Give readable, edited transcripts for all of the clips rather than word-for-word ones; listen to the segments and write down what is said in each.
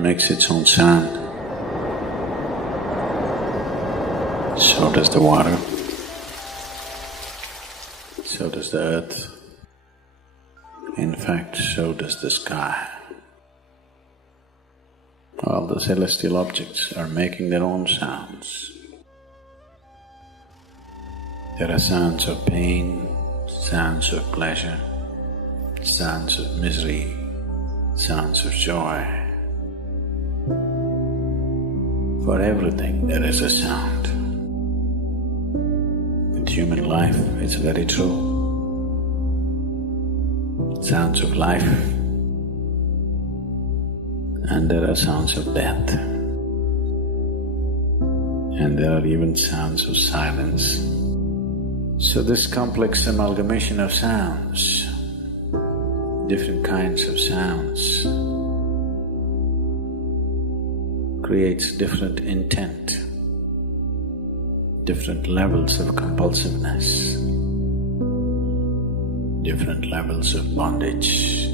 makes its own sound. So does the water. So does the earth. In fact, so does the sky. All the celestial objects are making their own sounds. There are sounds of pain, sounds of pleasure, sounds of misery, sounds of joy. For everything there is a sound. In human life, it's very true. Sounds of life, and there are sounds of death, and there are even sounds of silence. So this complex amalgamation of sounds, different kinds of sounds, creates different intent, different levels of compulsiveness, different levels of bondage,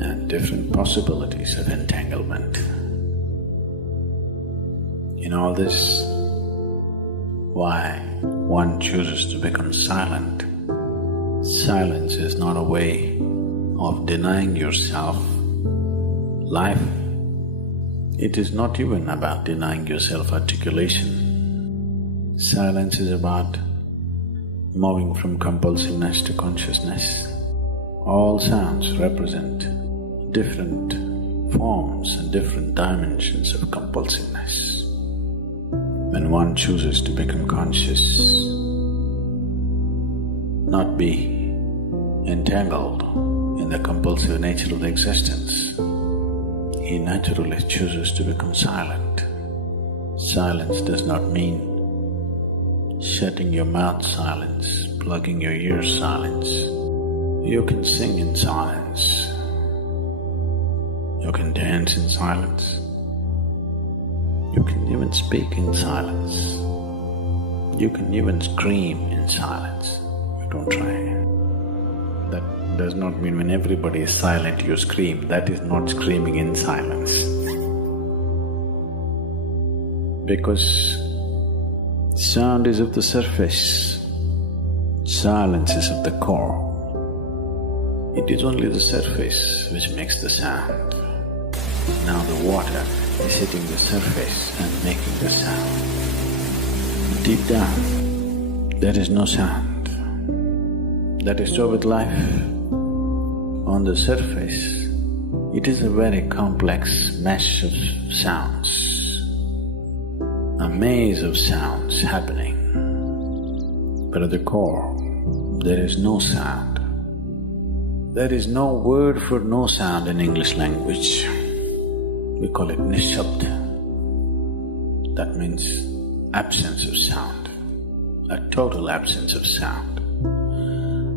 and different possibilities of entanglement. In all this, why one chooses to become silent. Silence is not a way of denying yourself life. It is not even about denying yourself articulation. Silence is about moving from compulsiveness to consciousness. All sounds represent different forms and different dimensions of compulsiveness. When one chooses to become conscious, not be entangled in the compulsive nature of the existence, he naturally chooses to become silent. Silence does not mean shutting your mouth silence, plugging your ears silence. You can sing in silence. You can dance in silence. You can even speak in silence. You can even scream in silence. But don't try. That does not mean when everybody is silent you scream. That is not screaming in silence. Because sound is of the surface, silence is of the core. It is only the surface which makes the sound. Now the water is hitting the surface and making the sound. Deep down, there is no sound. That is so with life. On the surface, it is a very complex mesh of sounds, a maze of sounds happening. But at the core, there is no sound. There is no word for no sound in English language. We call it nishabd. That means absence of sound, a total absence of sound.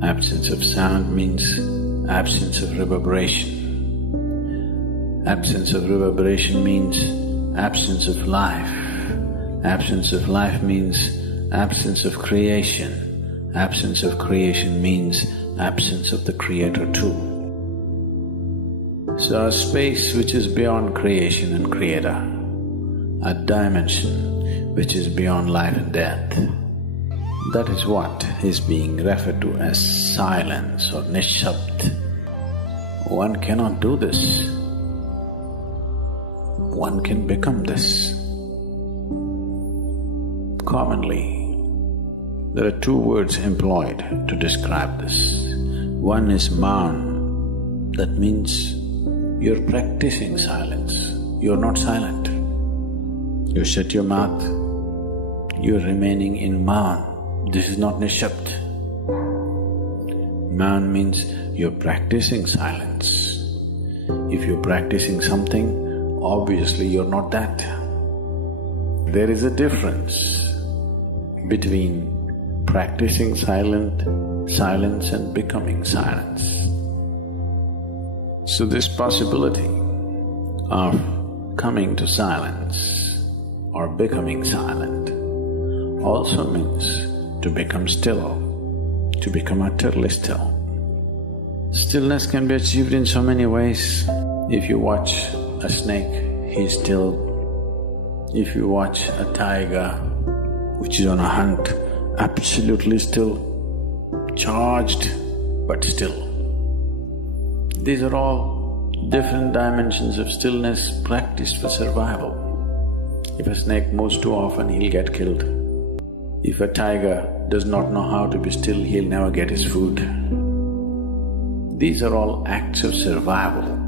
Absence of sound means absence of reverberation. Absence of reverberation means absence of life. Absence of life means absence of creation. Absence of creation means absence of the creator too. So a space which is beyond creation and creator, a dimension which is beyond life and death, that is what is being referred to as silence or nishabd. One cannot do this. One can become this. Commonly, there are two words employed to describe this. One is maun, that means you're practicing silence, you're not silent. You shut your mouth, you're remaining in maun. This is not nishabd. Maun means you're practicing silence. If you're practicing something, obviously you're not that. There is a difference between practicing silence and becoming silence. So this possibility of coming to silence or becoming silent also means to become still, to become utterly still. Stillness can be achieved in so many ways. If you watch a snake, he's still. If you watch a tiger which is on a hunt, absolutely still, charged but still. These are all different dimensions of stillness practiced for survival. If a snake moves too often, he'll get killed. If a tiger does not know how to be still, he'll never get his food. These are all acts of survival.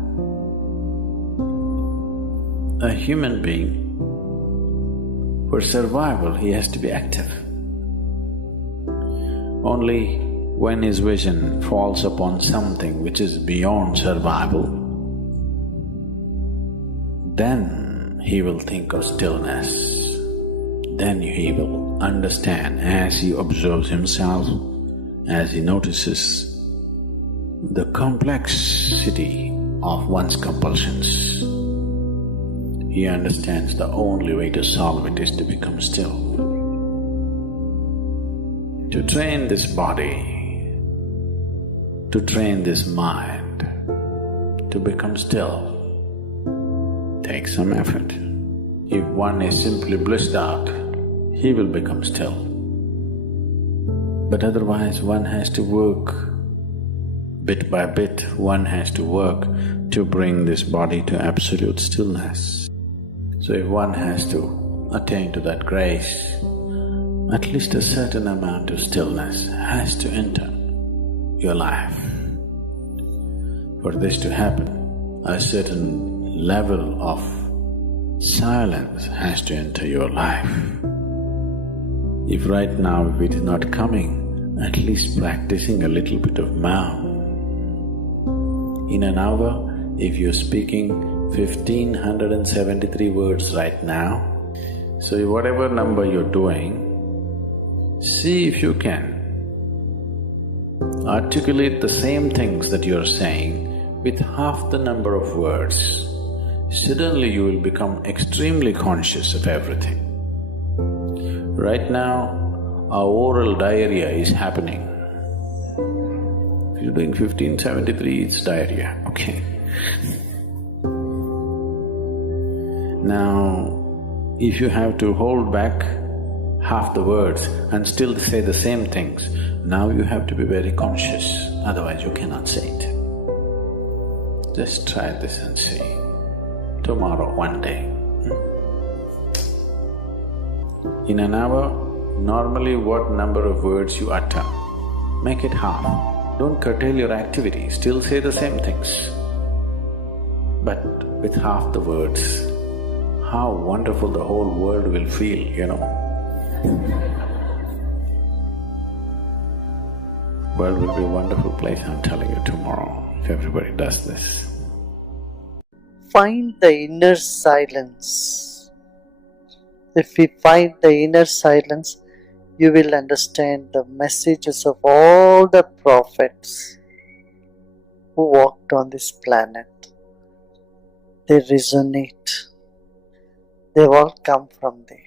A human being, for survival, he has to be active. Only when his vision falls upon something which is beyond survival, then he will think of stillness. Then he will understand as he observes himself, as he notices the complexity of one's compulsions. He understands the only way to solve it is to become still. To train this body, to train this mind, to become still, takes some effort. If one is simply blissed out, he will become still. But otherwise, one has to work. Bit by bit, one has to work to bring this body to absolute stillness. So if one has to attain to that grace, at least a certain amount of stillness has to enter your life. For this to happen, a certain level of silence has to enter your life. If right now it is not coming, at least practicing a little bit of Maum. In an hour, if you're speaking 1573 words right now, so whatever number you're doing, see if you can articulate the same things that you're saying with half the number of words. Suddenly you will become extremely conscious of everything. Right now, our oral diarrhea is happening. If you're doing 1573, it's diarrhea, okay. Now, if you have to hold back half the words and still say the same things, now you have to be very conscious, otherwise you cannot say it. Just try this and see. Tomorrow, one day. In an hour, normally what number of words you utter, make it half. Don't curtail your activity, still say the same things. But with half the words, how wonderful the whole world will feel, you know. World will be a wonderful place, I'm telling you, tomorrow, if everybody does this. Find the inner silence. If we find the inner silence, you will understand the messages of all the prophets who walked on this planet. They resonate. They've all come from there.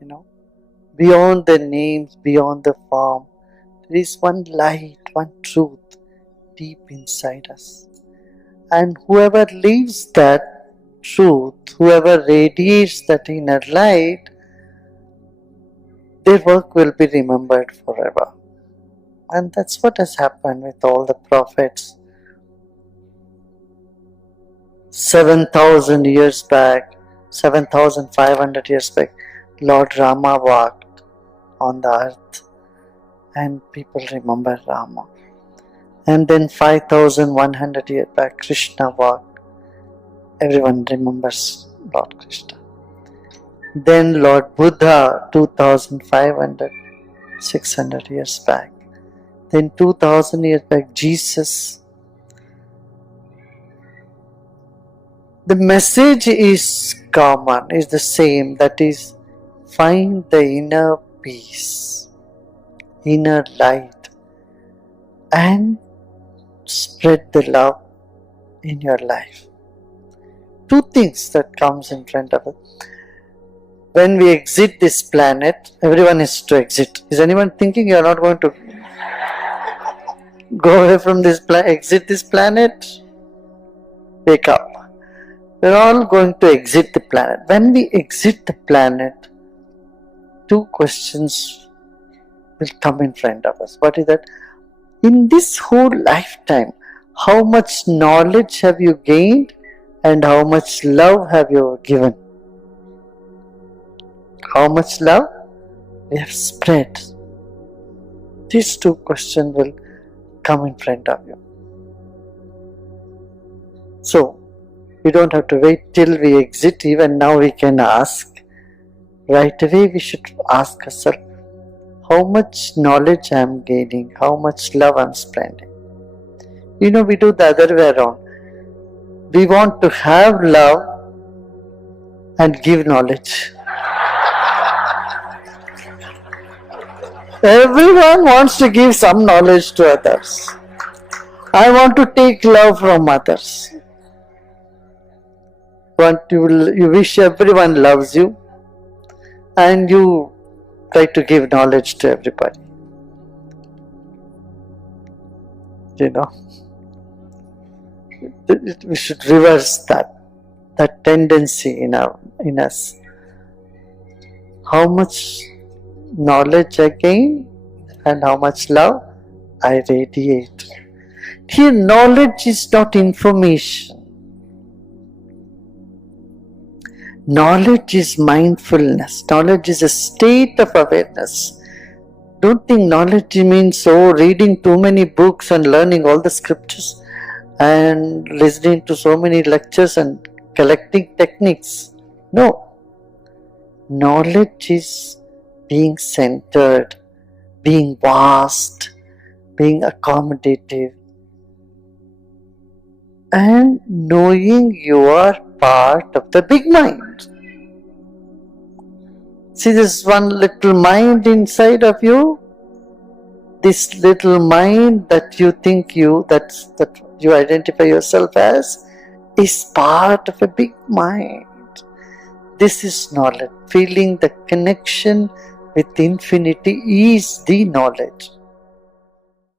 You know, beyond the names, beyond the form, there is one light, one truth deep inside us. And whoever lives that truth, whoever radiates that inner light, their work will be remembered forever. And that's what has happened with all the prophets. 7,000 years back, 7,500 years back, Lord Rama walked on the earth and people remember Rama. And then 5,100 years back, Krishna walked. Everyone remembers Lord Krishna. Then Lord Buddha, 2,500, 600 years back. Then 2,000 years back, Jesus. The message is common, is the same, that is, find the inner peace, inner light, and spread the love in your life. Two things that comes in front of us. When we exit this planet, everyone is to exit. Is anyone thinking you are not going to go away from this planet, exit this planet, wake up. We're all going to exit the planet. When we exit the planet, two questions will come in front of us. What is that? In this whole lifetime, how much knowledge have you gained and how much love have you given? How much love we have spread? These two questions will come in front of you. So, we don't have to wait till we exit. Even now we can ask. Right away we should ask ourselves, how much knowledge I am gaining, how much love I am spreading. We do the other way around. We want to have love and give knowledge. Everyone wants to give some knowledge to others. I want to take love from others. You wish everyone loves you and you try to give knowledge to everybody. We should reverse that tendency in us. How much knowledge I gain and how much love I radiate. Here, knowledge is not information. Knowledge is mindfulness. Knowledge is a state of awareness. Don't think knowledge means reading too many books and learning all the scriptures and listening to so many lectures and collecting techniques. No. Knowledge is being centered, being vast, being accommodative, and knowing you are part of the big mind. See this one little mind inside of you? This little mind that you think that you identify yourself as is part of a big mind. This is knowledge. Feeling the connection with infinity is the knowledge.